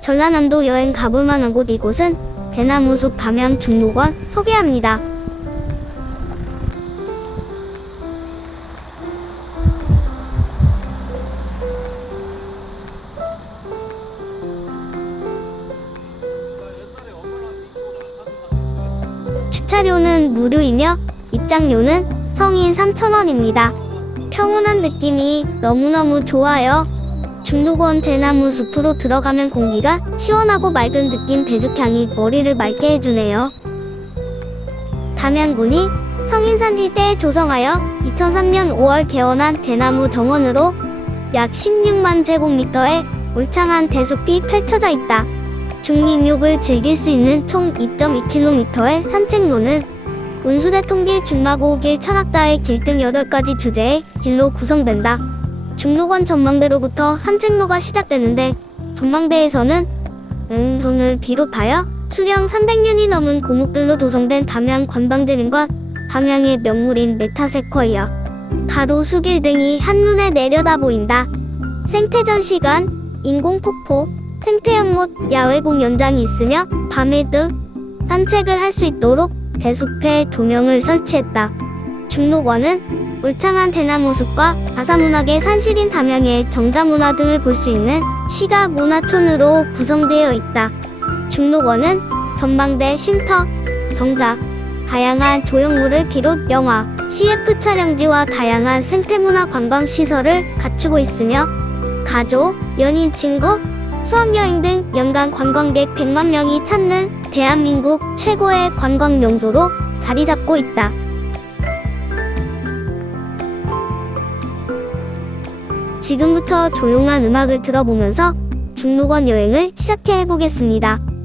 전라남도 여행 가볼 만한 곳 이곳은 대나무 숲 담양 중록원 소개합니다. 주차료는 무료이며 입장료는 성인 3,000원입니다. 평온한 느낌이 너무너무 좋아요. 중록원 대나무 숲으로 들어가면 공기가 시원하고 맑은 느낌 배숙향이 머리를 맑게 해주네요. 담양군이 성인산 일대에 조성하여 2003년 5월 개원한 대나무 정원으로 약 16만 제곱미터의 울창한 대숲이 펼쳐져 있다. 중림욕을 즐길 수 있는 총 2.2km의 산책로는 운수대 통길 중마고길 철학다의 길 등 8가지 주제의 길로 구성된다. 중록원 전망대로부터 산책로가 시작되는데 전망대에서는 은손을 비롯하여 수령 300년이 넘은 고목들로 조성된 담양 관광지림과 담양의 명물인 메타세쿼이어, 가로 수길 등이 한눈에 내려다 보인다. 생태전시관, 인공폭포, 생태연못 야외 공연장이 있으며 밤에도 산책을 할 수 있도록 대숲에 조명을 설치했다. 중록원은 울창한 대나무숲과 가사문학의 산실인 담양의 정자문화 등을 볼 수 있는 시가 문화촌으로 구성되어 있다. 중록원은 전망대 쉼터, 정자, 다양한 조형물을 비롯 영화, CF 촬영지와 다양한 생태문화 관광 시설을 갖추고 있으며 가족, 연인, 친구, 수학여행 등 연간 관광객 100만 명이 찾는 대한민국 최고의 관광 명소로 자리 잡고 있다. 지금부터 조용한 음악을 들어보면서 중록원 여행을 시작해 보겠습니다.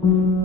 thank mm -hmm. you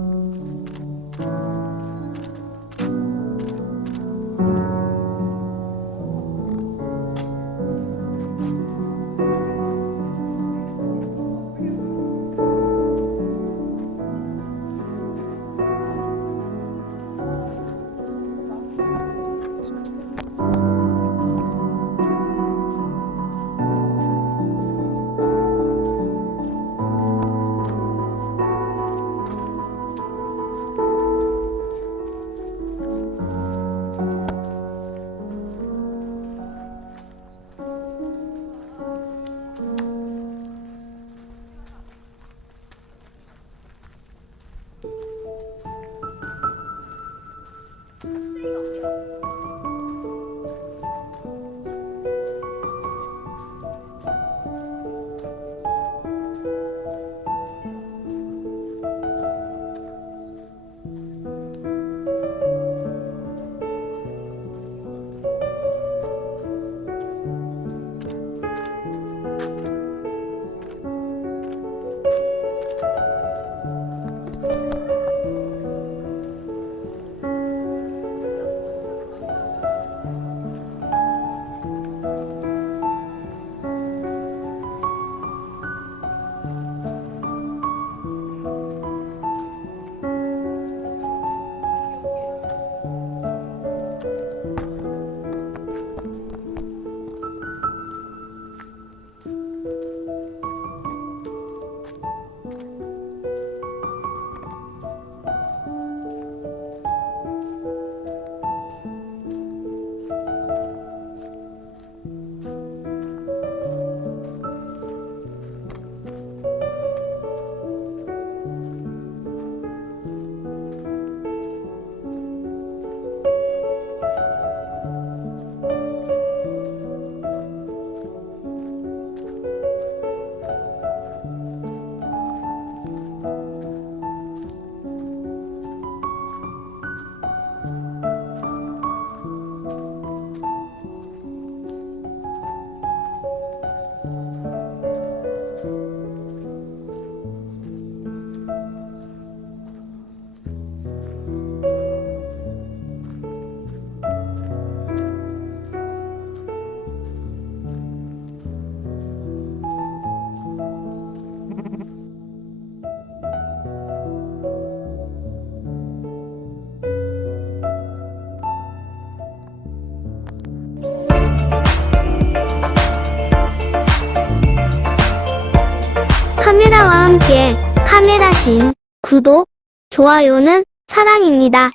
카메라와 함께 카메라신 구독, 좋아요는 사랑입니다.